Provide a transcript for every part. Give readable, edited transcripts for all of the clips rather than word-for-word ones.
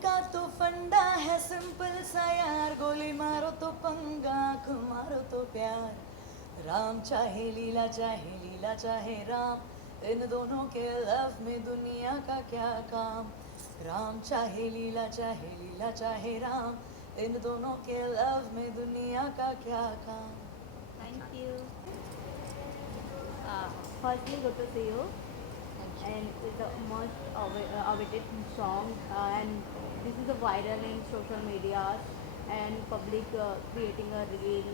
इनका तो फंडा है सिंपल सा यार, गोली मारो तो पंगा, आँख मारो तो प्यार। राम चाहे लीला चाहे राम, इन दोनों के लव में दुनिया का क्या काम। राम चाहे लीला चाहे राम, इन दोनों के लव में दुनिया का क्या काम। Thank you. Uh, Firstly, good to see you. And it's the most awaited song, and this is a viral in social media and public creating a reel,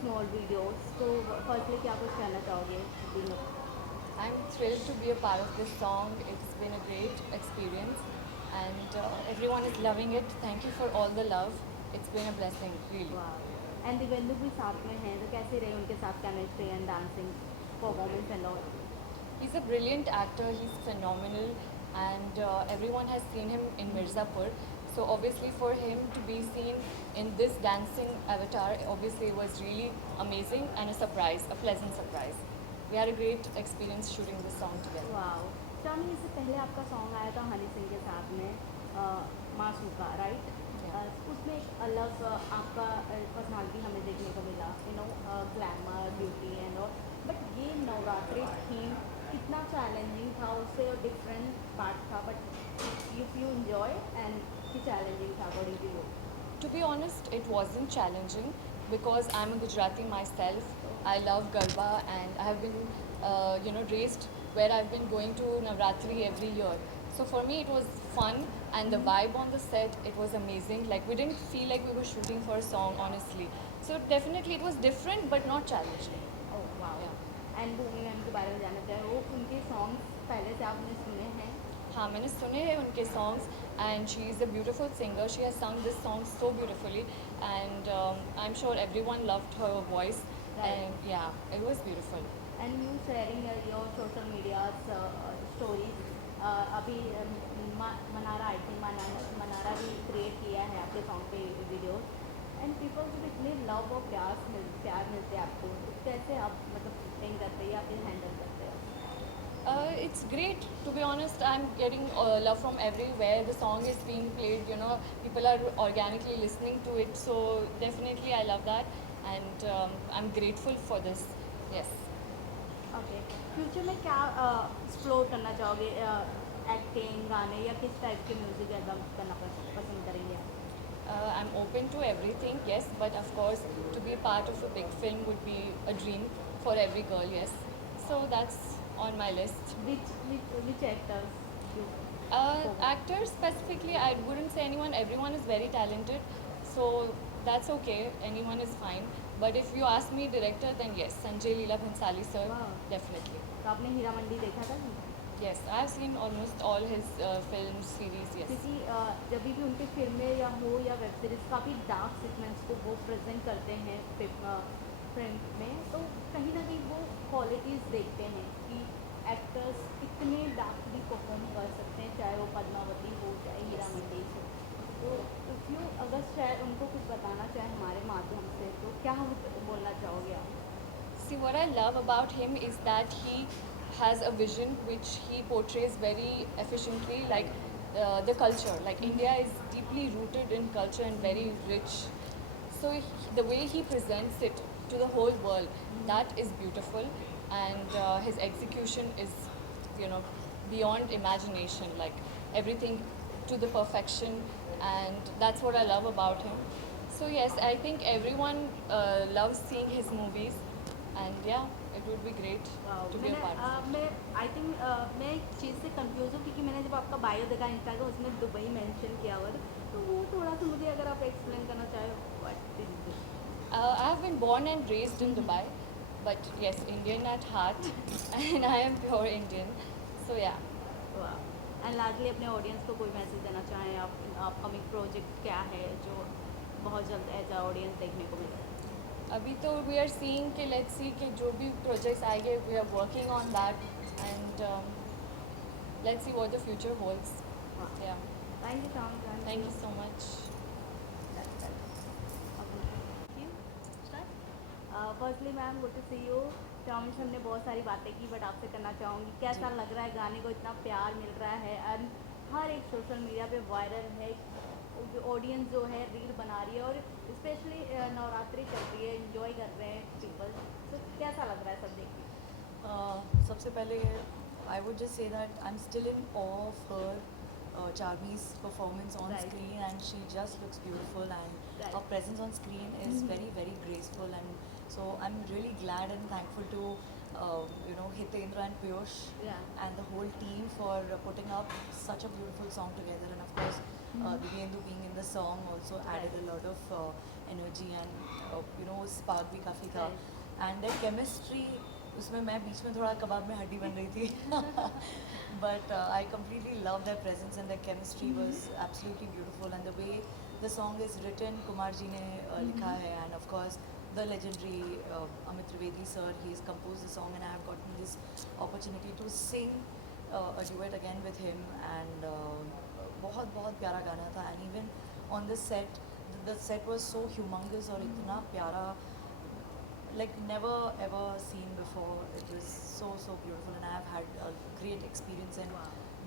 small videos. So, firstly, क्या कुछ कहना चाहोगे? Being a- I'm thrilled to be a part of this song. It's been a great experience and everyone is loving it. Thank you for all the love. It's been a blessing, really. Wow. And Dibyendu भी साथ में हैं, तो कैसे रहे उनके साथ chemistry and dancing, performance and all? He's a brilliant actor, he's phenomenal, and everyone has seen him in Mirzapur. So, obviously, for him to be seen in this dancing avatar, obviously, was really amazing and a surprise, a pleasant surprise. We had a great experience shooting this song together. Wow. Chami, इससे पहले आपका song आया था हनी सिंह के साथ में, मासूका, right? Yeah. उसमें एक अलग आपका पर्सनालिटी हमें देखने को मिला, glamour, beauty and all. But ये नवरात्रि थीम कितना चैलेंजिंग था, उससे डिफरेंट पार्ट था, but if you enjoy and कि चैलेंजिंग था according to you? To be honest, it wasn't challenging because I'm a Gujarati myself. I love Garba and I have been, raised where I've been going to Navratri every year. So for me, it was fun and the vibe on the set, it was amazing. Like we didn't feel like we were shooting for a song, honestly. So definitely, it was different but not challenging. Oh wow. Yeah. And Bhumi ma'am के बारे में जानना चाहे वो उनके songs पहले से आपने सुने हैं? हाँ, मैंने सुने हैं उनके songs and she is a beautiful singer. She has sung this song so beautifully and I'm sure everyone loved her voice. Right. And yeah, it was beautiful. And you sharing your social media stories. अभी Mannara, I think Mannara भी create किया है आपके song पे videos, and people को इतने love और प्यार मिलते हैं आपको, तो कैसे आप मतलब एक्सप्लेन करते हैं या फिर हैंडल करते हैं? It's great, to be honest. I'm getting love from everywhere. The song is being played, people are organically listening to it. So definitely I love that and I'm grateful for this. Yes. Okay. Future में क्या explore करना चाहोगे? Acting, गाने, या किस type के music album करना पसंद करेंगे आप? I'm open to everything, yes, but of course, to be a part of a big film would be a dream for every girl, yes. So that's on my list. Which actors you Actors specifically, I wouldn't say anyone. Everyone is very talented, so that's okay. Anyone is fine. But if you ask me director, then yes, Sanjay Leela Bhansali sir, Wow. definitely. तो आपने हीरा मंडी देखा था? Yes, I've seen almost all his films, series. Yes. क्योंकि जब भी उनके फिल्में या हो या वेब सीरीज़ काफ़ी डार्क सीक्वेंस को वो प्रेजेंट करते हैं फिल्म में, तो कहीं ना कहीं वो क्वालिटीज़ देखते हैं कि एक्टर्स कितने डार्कली परफॉर्म कर सकते हैं, चाहे वो पद्मावती हो चाहे हीरा मंडी हो। तो इफ़ यू अगर शायद उनको कुछ बताना चाहे हमारे माध्यम से, तो क्या हम बोलना चाहोगे आप? See, what I love about him is that he has a vision which he portrays very efficiently, like the culture. Like India is deeply rooted in culture and very rich. So the way he presents it to the whole world, that is beautiful, and his execution is, beyond imagination. Like everything to the perfection, and that's what I love about him. So yes, I think everyone loves seeing his movies, and yeah, it would be great to be a part of it. मैं I think मैं एक चीज़ से confuse हूँ, क्योंकि मैंने जब आपका bio देखा इंस्टाग्राम, उसमें दुबई मेंशन किया हुआ था, तो वो थोड़ा सा मुझे अगर आप एक्सप्लेन करना चाहें what is this? I have been born and raised in Dubai, but yes, Indian at heart, and I am pure Indian. So yeah. And lastly अपने ऑडियंस को कोई मैसेज देना चाहें आप? अपकमिंग प्रोजेक्ट क्या है जो बहुत जल्द एज अ ऑडियंस देखने को मिले? अभी तो वी आर सीइंग कि लेट्स सी कि जो भी प्रोजेक्ट्स आएंगे we are working on that and let's see what the future holds. Yeah, thank you so much. Thank you so much. Firstly ma'am, good to see you. Chowmein से हमने बहुत सारी बातें की, बट आपसे करना चाहूँगी कैसा लग रहा है गाने को इतना प्यार मिल रहा है, एंड हर एक सोशल मीडिया पे वायरल है, ऑडियंस जो है रील बना रही है और स्पेशली नवरात्रि चल रही है, एंजॉय कर रहे हैं पीपल। तो कैसा लग रहा है सब देख के? सबसे पहले I would just say that I am still in awe of her Charmi's performance on Right. screen, and she just looks beautiful, and Right. her presence on screen is very graceful, and so I'm really glad and thankful to Hitendra and Piyush Yeah. and the whole team for putting up such a beautiful song together, and of course Divyendu being in the song also added a lot of energy, and spark भी काफ़ी था, Right. and their chemistry, उसमें मैं बीच में थोड़ा कबाब में हड्डी बन रही थी but I completely love their presence, and their chemistry was absolutely beautiful, and the way the song is written, Kumar ji ने लिखा है, and of course the legendary Amit Trivedi sir, he has composed the song, and I have gotten this opportunity to sing a duet again with him, and बहुत बहुत प्यारा गाना था, and even on the set was so humongous और इतना प्यारा, like never ever seen before. It was so beautiful, and I have had a great experience, and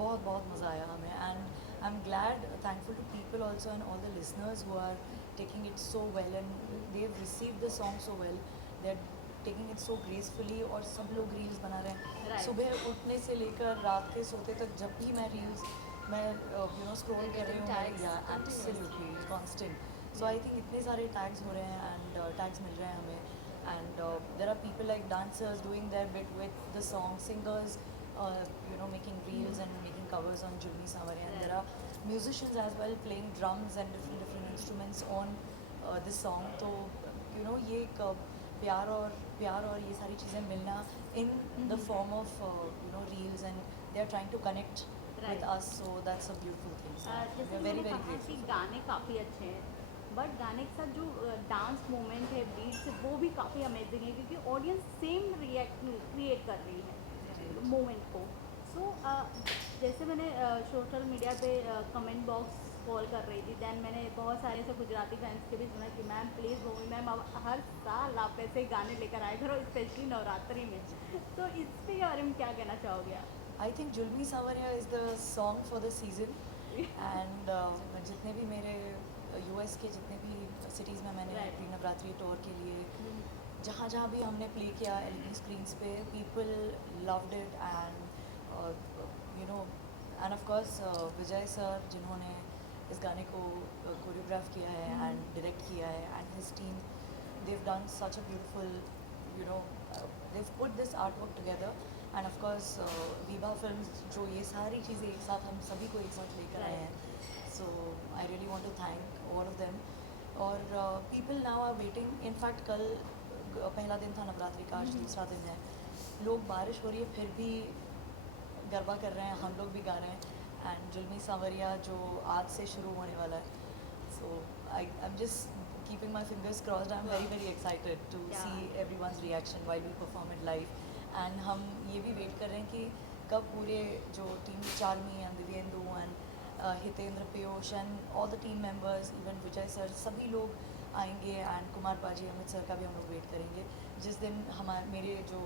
बहुत बहुत मज़ा आया हमें, and I'm glad, thankful to people also, and all the listeners who are taking it so well, and they've received the song so well. They're taking it so gracefully, और सब लोग reels बना रहे हैं। Right. सुबह उठने से लेकर रात के सोते तक जब भी मैं reels मैं scroll They're कर रही getting हूँ, tags yeah, continuously. absolutely constant. So I think इतने सारे tags हो रहे हैं, and tags मिल रहे हैं हमें, and there are people like dancers doing their bit with the song, singers making reels and making covers on Julmi Savari, and there are musicians as well playing drums and different instruments on this song. तो ये एक प्यार और ये सारी चीज़ें मिलना in the form of reels, and they are trying to connect with Right. us, so that's a beautiful thing. So जैसे we're कि very मैंने कहा grateful कि for that. गाने काफ़ी अच्छे हैं, बट गाने के साथ जो डांस मोमेंट है, बीट्स है, वो भी काफ़ी अमेजिंग है, क्योंकि ऑडियंस सेम रिएक्ट क्रिएट कर रही है मोमेंट को। सो जैसे मैंने सोशल मीडिया पे कमेंट बॉक्स कॉल कर रही थी, दैन मैंने बहुत सारे ऐसे गुजराती फैंस के भी सुना कि मैम प्लीज़ भूमि मैम अब हर साल आप ऐसे गाने लेकर आए करो, स्पेशली नवरात्रि में। तो इस पे बारे में क्या कहना चाहोगे आप? I think Julmi Savaria is the song for the season, and जितने भी मेरे US के जितने भी cities में मैंने Right. प्री नवरात्रि टूर के लिए जहाँ जहाँ भी हमने प्ले किया LED screens पे, people loved it, and and of course Vijay sir जिन्होंने इस गाने को कोरियोग्राफ किया है and direct किया है, and his team, they've done such a beautiful they've put this artwork together, and of course Viva Films जो ये सारी चीज़ें एक साथ हम सभी को एक साथ लेकर आए हैं, so I really want to thank all of them, और people now are waiting. In fact कल पहला दिन था नवरात्रि का, आज दूसरा दिन है, लोग बारिश हो रही है फिर भी गरबा कर रहे हैं, हम लोग भी गा रहे हैं, एंड जुल्मी सांवरिया जो आज से शुरू होने वाला है, so I'm just keeping my fingers crossed. I'm very excited to Yeah. see everyone's reaction while we perform it live, and हम ये भी वेट कर रहे हैं कि कब पूरे जो team Charmi and Divyendu and Hitendra Piyush and all the team members, even Vijay sir, सभी लोग आएंगे, एंड कुमार पाजी, अमित सर का भी हम लोग वेट करेंगे, जिस दिन मेरे जो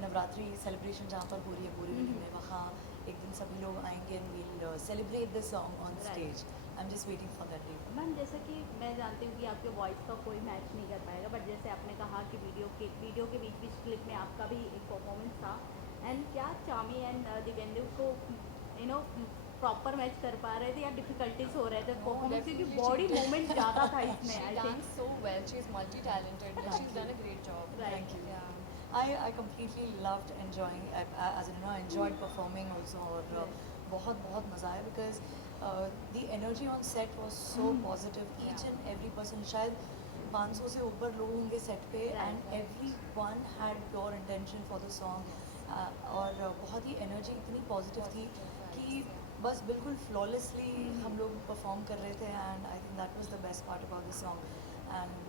नवरात्रि सेलिब्रेशन जहाँ पर हो रही है बोरीवली में, वहाँ एक दिन सभी लोग आएंगे and we'll celebrate the song on stage. I am just waiting for that day. Ma'am जैसा कि मैं जानती हूँ कि आपके वॉइस का कोई मैच नहीं कर पाएगा, बट जैसे आपने कहा कि वीडियो के बीच क्लिप में आपका भी एक परफॉर्मेंस था, एंड क्या चामी एंड दिव्येंदु को प्रॉपर मैच कर पा रहे थे या डिफिकल्टीज हो रहे थे परफॉर्मेंस, क्योंकि definitely बॉडी she- मूवमेंट ज़्यादा था She इसमें I think? danced so well. She's multi-talented. Thank She's you. done a great job. Right. Thank you. Yeah. I completely loved enjoying, as in I enjoyed performing also, और बहुत मज़ा आया, because the energy on set was so positive. Each and every person, शायद 500 से ऊपर लोग होंगे set पे, and everyone had pure intention for the song, और बहुत ही energy इतनी positive थी कि बस बिल्कुल flawlessly हम लोग perform कर रहे थे, and I think that was the best part about the song, and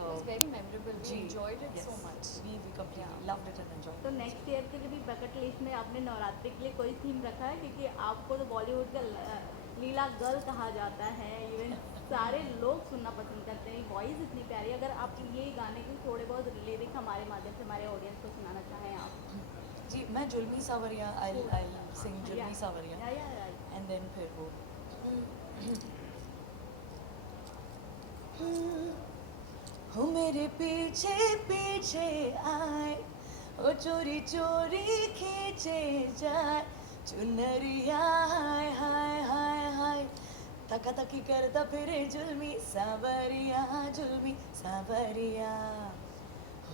It was very memorable. We जी, enjoyed it yes, so much. we completely loved it and enjoyed तो it. नेक्स्ट ईयर के लिए भी bucket list में आपने नवरात्रि के लिए कोई थीम रखा है? क्योंकि आपको तो बॉलीवुड का लीला गर्ल कहा जाता है, इवन सारे लोग सुनना पसंद करते हैं, वॉइस इतनी प्यारी। अगर आप ये गाने के थोड़े बहुत लिरिक हमारे माध्यम से हमारे ऑडियंस को सुनाना चाहें आप? जी मैं जुल्मी सावरिया आई सिंग जुल्मी सावरिया या एंड देन फिर वो हो मेरे पीछे पीछे आए ओ चोरी चोरी खींचे जाए चुनरिया हाय हाय हाय हाय तका तकी करता फिरे जुल्मी सावरिया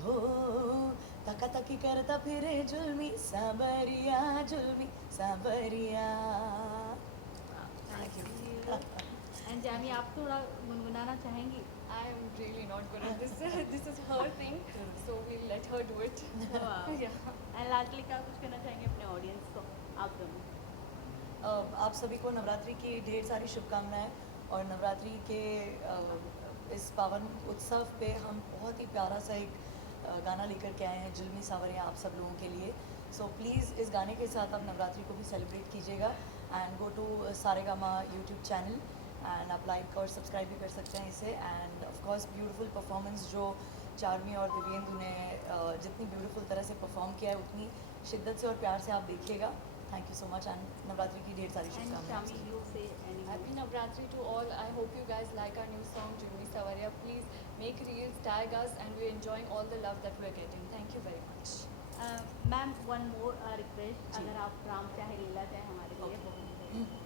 हो तका तकी करता फिरे जुल्मी सावरिया थैंक यू एंड जैमी आप थोड़ा गुनगुनाना चाहेंगी I am really not good at this. This is her thing, so we'll let her do it. Yeah. And lastly क्या कुछ कहना चाहेंगे अपने ऑडियंस को आप दोनों आप सभी को नवरात्रि की ढेर सारी शुभकामनाएं और नवरात्रि के इस पावन उत्सव पे हम बहुत ही प्यारा सा एक गाना लेकर के आए हैं जुल्मी सावरिया आप सब लोगों के लिए सो प्लीज़ इस गाने के साथ आप नवरात्रि को भी सेलिब्रेट कीजिएगा and go to Saregama YouTube channel and आप लाइक और सब्सक्राइब भी कर सकते हैं इसे and of course beautiful performance जो चार्मी और दिव्येंदु ने जितनी ब्यूटीफुल तरह से परफॉर्म किया है उतनी शिद्दत से और प्यार से आप देखिएगा thank you so much and Navratri की ढेर सारी एंड शुभकामनाएं शामी यू से Happy Navratri to all. I hope you guys like our new song, Julmi Savaria. Please make reels, tag us, and we're enjoying all the love that we're getting. Thank you very much. Ma'am one more request ji. अगर आप राम चाहे लीला चाहे हमारे लिए Okay. बहुत